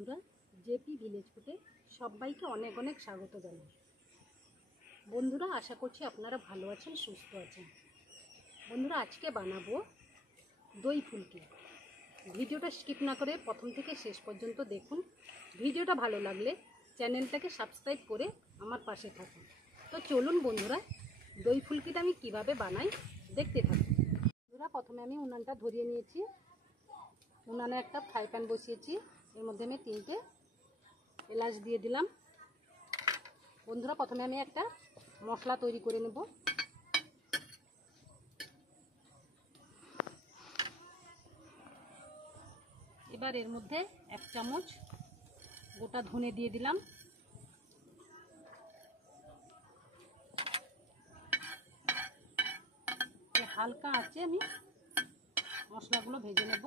বন্ধুরা, JP village ফুডে সবাইকে অনেক অনেক স্বাগত জানাই। বন্ধুরা, আশা করছি আপনারা ভালো আছেন, সুস্থ আছেন। বন্ধুরা, আজকে বানাবো দই ফুলকি। ভিডিওটা স্কিপ না করে প্রথম থেকে শেষ পর্যন্ত দেখুন। ভিডিওটা ভালো লাগলে চ্যানেলটাকে সাবস্ক্রাইব করে আমার পাশে থাকুন। তো চলুন বন্ধুরা, দই ফুলকিটা আমি কিভাবে বানাই দেখতে থাকুন। বন্ধুরা, প্রথমে আমি উনানটা ধরিয়ে নিয়েছি। উনানে একটা ফ্রাই প্যান বসিয়েছি, এর মধ্যে আমি 3টে এলাচ দিয়ে দিলাম। বন্ধুরা, প্রথমে আমি একটা মশলা তৈরি করে নেব। এবার এর মধ্যে 1 চামচ গোটা ধনে দিয়ে দিলাম। হালকা আঁচে আমি মশলাগুলো ভেজে নেব।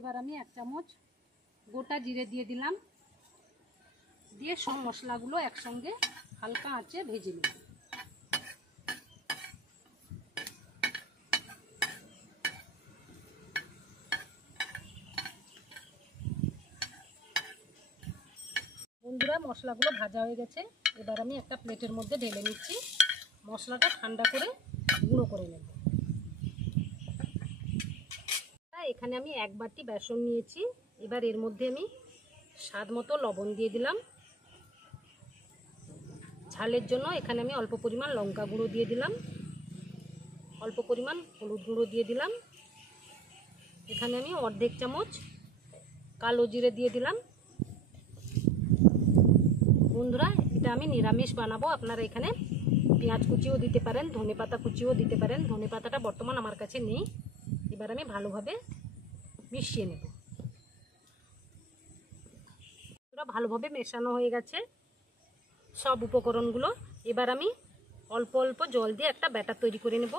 এবার আমি 1 চামচ গোটা জিরে দিয়ে দিলাম, দিয়ে সব মশলাগুলো একসঙ্গে হালকা আঁচে ভেজে নেব। বন্ধুরা, মশলাগুলো ভাজা হয়ে গেছে। এবার আমি একটা প্লেটের মধ্যে ঢেলে নিচ্ছি। মশলাটা ঠান্ডা করে গুঁড়ো করে নেব। এখানে আমি 1 বাটি বেসন নিয়েছি। এবার এর মধ্যে আমি স্বাদ মতো লবণ দিয়ে দিলাম। ঝালের জন্য এখানে আমি অল্প পরিমাণ লঙ্কা গুঁড়ো দিয়ে দিলাম, অল্প পরিমাণ হলুদ গুঁড়ো দিয়ে দিলাম। এখানে আমি অর্ধেক চামচ কালো জিরে দিয়ে দিলাম। বন্ধুরা, এটা আমি নিরামিষ বানাবো। আপনারা এখানে পেঁয়াজ কুচিও দিতে পারেন, ধনেপাতা কুচিও দিতে পারেন। ধনেপাতাটা বর্তমান আমার কাছে নেই। এবার আমি ভালোভাবে মিশিয়ে নেব। ভালোভাবে মেশানো হয়ে গেছে সব উপকরণগুলো। এবার আমি অল্প অল্প জল দিয়ে একটা ব্যাটার তৈরি করে নেব।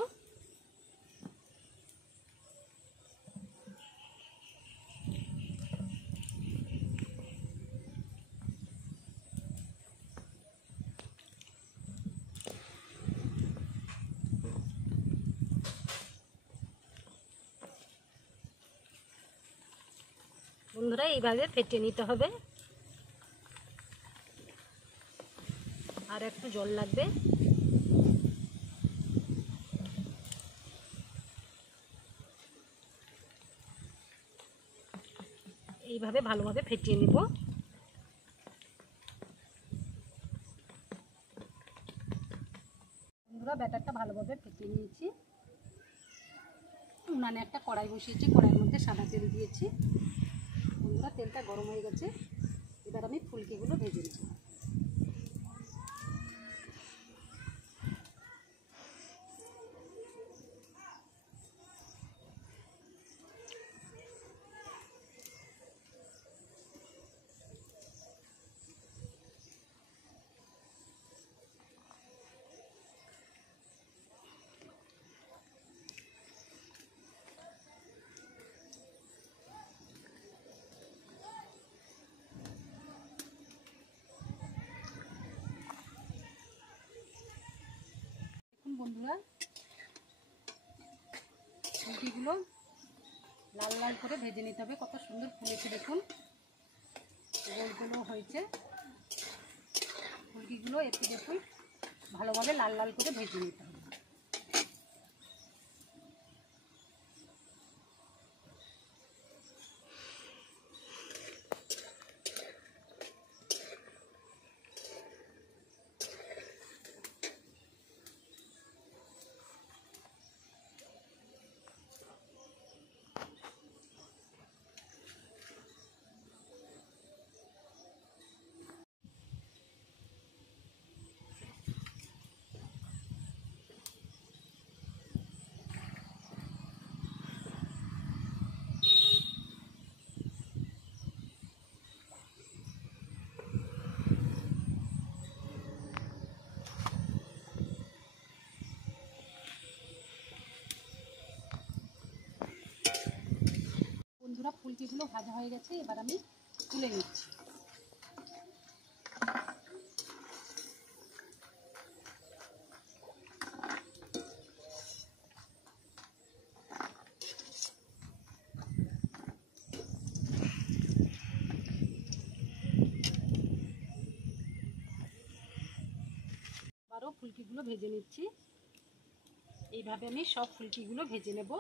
বন্ধুরা, এইভাবে ফেটিয়ে নিতে হবে। আর একটু জল লাগবে। এইভাবে ভালোভাবে ফেটিয়ে নিব। বন্ধুরা, ব্যাটারটা ভালোভাবে ফেটিয়ে নিয়েছি। উনানে একটা কড়াই বসিয়েছি, কড়াইয়ের মধ্যে সাদা তেল দিয়েছি। বন্ধুরা, তেলটা গরম হয়ে গেছে। এবার আমি ফুলকিগুলো ভেজে নেব। বন্ধুরা, ফুলকিগুলো লাল লাল করে ভেজে নিতে হবে। কত সুন্দর ফুলেছে দেখুন, গোলগুলো হয়েছে। ফুলকিগুলো একটু দেখুন ভালোভাবে লাল লাল করে ভেজে নিতে হবে। বন্ধুরা, ফুলকিগুলো ভাজা হয়ে গেছে। এবার আমি তুলে নিচ্ছি। ফুলকিগুলো ভেজে নিচ্ছি। এইভাবে আমি সব ফুলকিগুলো ভেজে নেব।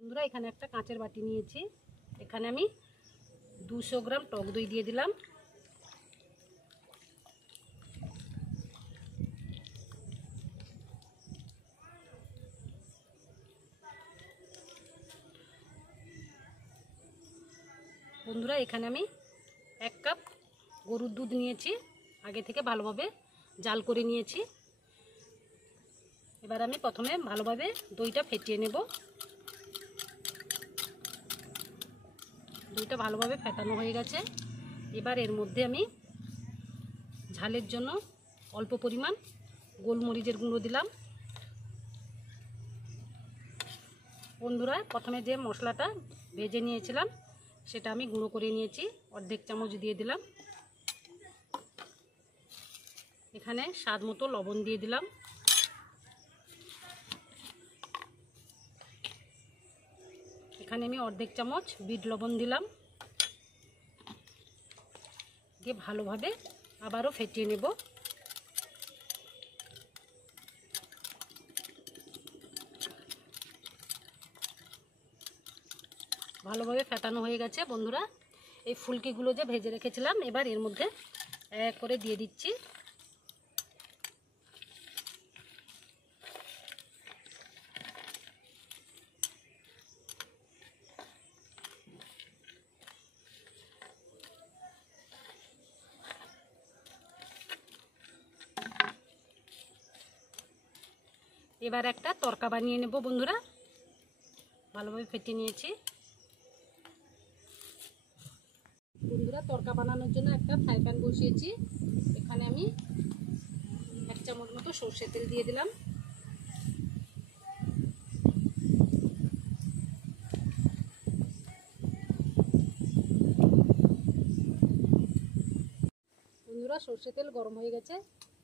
বন্ধুরা, এখানে একটা কাঁচের বাটি নিয়েছি। এখানে আমি 200 গ্রাম টক দই দিয়ে দিলাম। বন্ধুরা, এখানে আমি 1 কাপ গরুর দুধ নিয়েছি, আগে থেকে ভালোভাবে জাল করে নিয়েছি। এবার আমি প্রথমে ভালোভাবে দইটা ফেটিয়ে নেব। দইটা ভালোভাবে ফেটানো হয়ে গেছে। এবার এর মধ্যে আমি ঝালের জন্য অল্প পরিমাণ গোলমরিচের গুঁড়ো দিলাম। বন্ধুরা, প্রথমে যে মশলাটা ভেজে নিয়েছিলাম সেটা আমি গুঁড়ো করে নিয়েছি, অর্ধেক চামচ দিয়ে দিলাম। এখানে স্বাদ মতো লবণ দিয়ে দিলাম। এখানে আমি অর্ধেক চামচ বিট লবণ দিলাম। দিয়ে ভালোভাবে আবারও ফেটিয়ে নেব। ভালোভাবে ফেটানো হয়ে গেছে। বন্ধুরা, এই ফুলকিগুলো যে ভেজে রেখেছিলাম এবার এর মধ্যে এক করে দিয়ে দিচ্ছি। এবার একটা তরকা বানিয়ে নেব। বন্ধুরা, ভালোভাবে ফেটিয়ে নিয়েছি। বন্ধুরা, তরকা বানানোর জন্য একটা ফ্রাই প্যান বসিয়েছি। এখানে আমি 1 চামচ মতো সরষের তেল দিয়ে দিলাম। বন্ধুরা, সরষের তেল গরম হয়ে গেছে।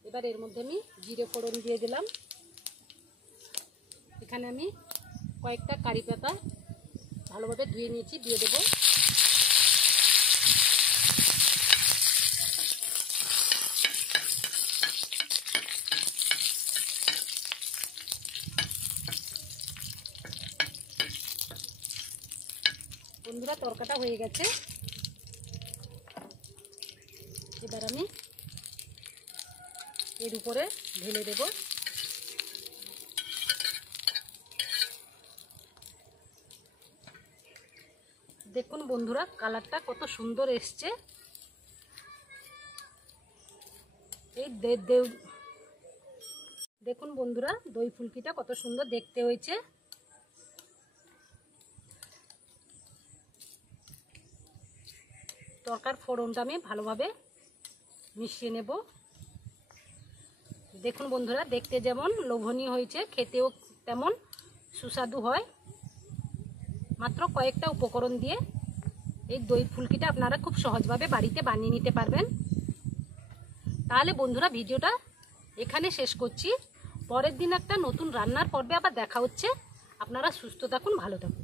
এবার এর মধ্যে আমি জিরে ফোড়ন দিয়ে দিলাম। এখানে আমি কয়েকটা কারি পাতা ভালোভাবে ধুয়ে নিয়েছি, দিয়ে দেবো। বন্ধুরা, তরকাটা হয়ে গেছে। এবার আমি এর উপরে ঢেলে দেব। দেখুন বন্ধুরা, কালারটা কত সুন্দর এসছে। এই দেখুন বন্ধুরা, দই ফুলকিটা কত সুন্দর দেখতে হয়েছে। তরকার ফোড়নটা আমি ভালোভাবে মিশিয়ে নেব। দেখুন বন্ধুরা, দেখতে যেমন লোভনীয় হয়েছে, খেতেও তেমন সুস্বাদু হয়। মাত্র কয়েকটা উপকরণ দিয়ে এই দই ফুলকিটা আপনারা খুব সহজভাবে বাড়িতে বানিয়ে নিতে পারবেন। তাহলে বন্ধুরা, ভিডিওটা এখানে শেষ করছি। পরের দিন একটা নতুন রান্নার পর্বে আবার দেখা হচ্ছে। আপনারা সুস্থ থাকুন, ভালো থাকুন।